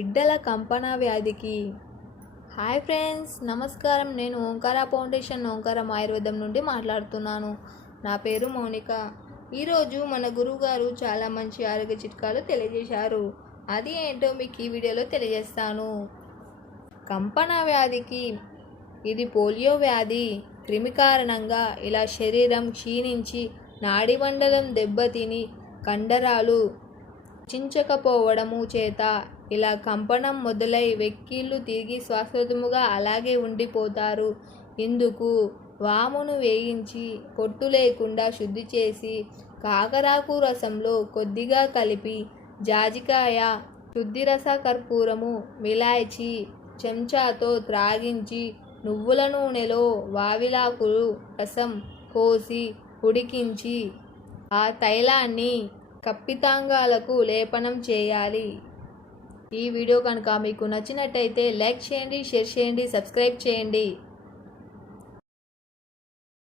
బిడ్డల కంపన వ్యాధికి. Hi friends నమస్కారం. నేను ఓంకార ఫౌండేషన్ ఓంకారం ఆయుర్వేదం నుండి మాట్లాడుతున్నాను. నా పేరు మౌనిక. ఈరోజు మన గురువుగారు చాలా మంచి ఆరోగ్య చిట్కాలు తెలియజేశారు. అది ఏంటో మీకు ఈ వీడియోలో తెలియజేస్తాను. కంపన వ్యాధికి ఇది పోలియో వ్యాధి. క్రిమి కారణంగా ఇలా శరీరం క్షీణించి నాడిమండలం దెబ్బతిని కండరాలు చించకపోవడము చేత ఇలా కంపనం మొదలై వెక్కిళ్ళు తిరిగి శ్వాశ్వతముగా అలాగే ఉండిపోతారు. ఇందుకు వామును వేయించి పొట్టు లేకుండా శుద్ధి చేసి కాకరాకు రసంలో కొద్దిగా కలిపి జాజికాయ శుద్ధి రస కర్పూరము మిలాయిచి చెంచాతో త్రాగించి నువ్వుల నూనెలో వావిలాకులు రసం కోసి ఉడికించి ఆ తైలాన్ని కప్పితాంగాలకు లేపనం చేయాలి. ఈ వీడియో కనుక మీకు నచ్చినట్టయితే లైక్ చేయండి షేర్ చేయండి సబ్స్క్రైబ్ చేయండి.